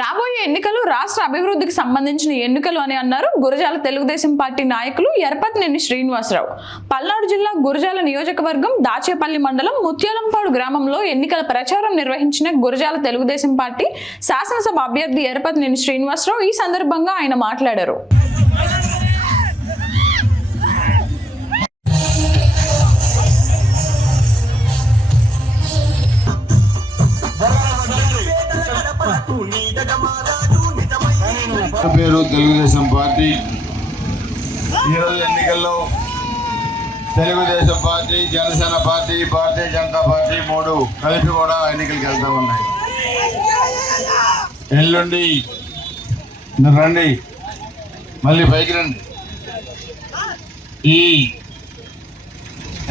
రాబోయే ఎన్నికలు రాష్ట్ర అభివృద్ధికి సంబంధించిన ఎన్నికలు అని అన్నారు గురజాల తెలుగుదేశం పార్టీ నాయకులు ఎర్పతినేని శ్రీనివాసరావు. పల్నాడు జిల్లా గురజాల నియోజకవర్గం దాచేపల్లి మండలం ముత్యాలంపాడు గ్రామంలో ఎన్నికల ప్రచారం నిర్వహించిన గురజాల తెలుగుదేశం పార్టీ శాసనసభ అభ్యర్థి ఎర్పతినేని శ్రీనివాసరావు ఈ సందర్భంగా ఆయన మాట్లాడారు. పేరు తెలుగుదేశం పార్టీ. ఈరోజు ఎన్నికల్లో Telugu Desam party, Janasena party, Bharatiya Janata party మూడు కలిపి కూడా ఎన్నికలకు వెళ్తూ ఉన్నాయి. ఎల్లుండి రండి, మళ్ళీ పైకి రండి. ఈ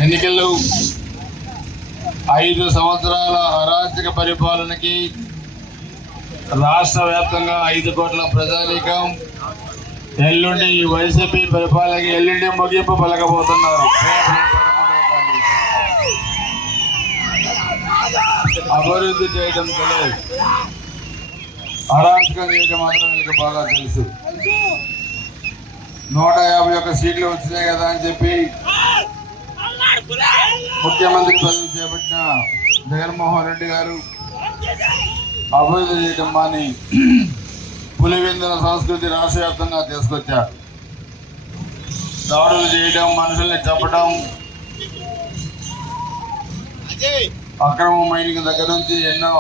ఎన్నికల్లో 5 సంవత్సరాల అరాచక పరిపాలనకి రాష్ట్ర వ్యాప్తంగా 5 కోట్ల ప్రజానీకం ఎల్లుండి వైసీపీ పరిపాలనకి ఎల్లుండి ముగింపు పలకబోతున్నారు. అభివృద్ధి చేయడం తెలియదు, అరాచకం చేయడం మాత్రం వీళ్ళకి బాగా తెలుసు. 151 సీట్లు వచ్చినాయి కదా అని చెప్పి ముఖ్యమంత్రి పదవి చేపట్టిన జగన్మోహన్ రెడ్డి గారు అభివృద్ధి చేయడం మాని పులివెందుల సంస్కృతి రాష్ట్ర వ్యాప్తంగా తీసుకొచ్చారు. దాడులు చేయడం, మనుషుల్ని చంపడం, అక్రమ మైనింగ్ దగ్గర నుంచి ఎన్నో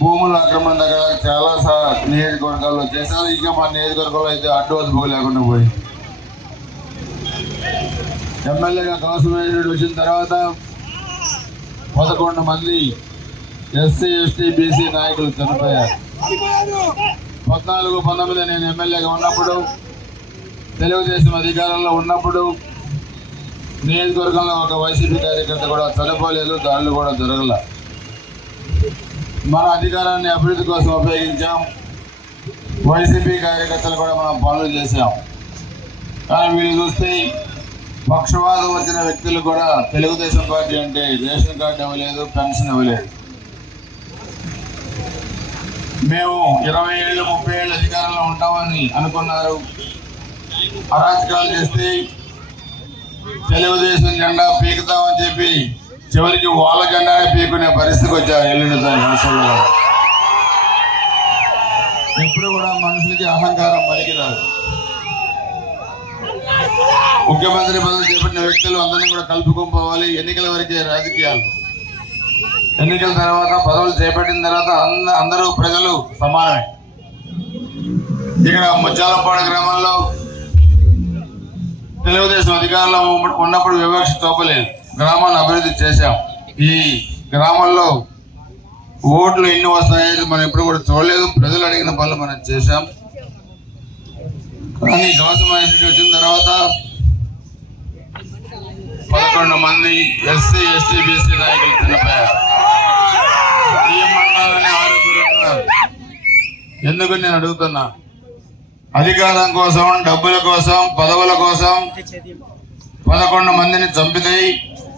భూముల అక్రమం దగ్గర చాలా నియోజకవర్గాల్లో చేశారు. ఇంకా మా నియోజకవర్గంలో అయితే అడ్డు అదుపు లేకుండా పోయింది. ఎమ్మెల్యేగా కౌన్సిలర్ వచ్చిన తర్వాత 11 మంది ఎస్సీ, ఎస్టీ, బీసీ నాయకులు చనిపోయారు. 14-19 నేను ఎమ్మెల్యేగా ఉన్నప్పుడు, తెలుగుదేశం అధికారంలో ఉన్నప్పుడు నియోజకవర్గంలో ఒక వైసీపీ కార్యకర్త కూడా చనిపోలేదు, దాడులు కూడా జరగల. మన అధికారాన్ని అభివృద్ధి కోసం ఉపయోగించాం. వైసీపీ కార్యకర్తలు కూడా మనం పనులు చేశాం. కానీ వీళ్ళు చూస్తే పక్షవాదం వచ్చిన వ్యక్తులు కూడా తెలుగుదేశం పార్టీ అంటే రేషన్ కార్డు ఇవ్వలేదు, పెన్షన్ ఇవ్వలేదు. మేము 20 ఏళ్ళు 30 ఏళ్ళు అధికారంలో ఉంటామని అనుకున్నారు. అరాచకాలు చేస్తే తెలుగుదేశం జెండా పీకుతామని చెప్పి చివరికి వాళ్ళ జెండానే పీకునే పరిస్థితికి వచ్చారు. ఎల్లుండి రాష్ట్రంలో ఎప్పుడు కూడా మనుషులకి అహంకారం పనికిరాదు. ముఖ్యమంత్రి పదవి చేపట్టిన వ్యక్తులు అందరినీ కూడా కలుపుకోవాలి. ఎన్నికల వరకే రాజకీయాలు. ఎన్నికల తర్వాత పదవులు చేపట్టిన తర్వాత అందరూ ప్రజలు సమానమే. ఇక్కడ ముత్యాలంపాడు గ్రామంలో తెలుగుదేశం అధికారంలో ఉన్నప్పుడు వివక్ష చూపలేదు, గ్రామాన్ని అభివృద్ధి చేశాం. ఈ గ్రామంలో ఓట్లు ఎన్ని వస్తాయని మనం ఎప్పుడు కూడా చూడలేదు. ప్రజలు అడిగిన పనులు మనం చేశాం. కానీ గవర్నమెంట్ వచ్చిన తర్వాత 11 మంది ఎస్సీ, ఎస్టీ, బీసీ నాయకులు చనిపోయారు. ఎందుకు నేను అడుగుతున్నా? అధికారం కోసం, డబ్బుల కోసం, పదవుల కోసం 11 మందిని చంపితే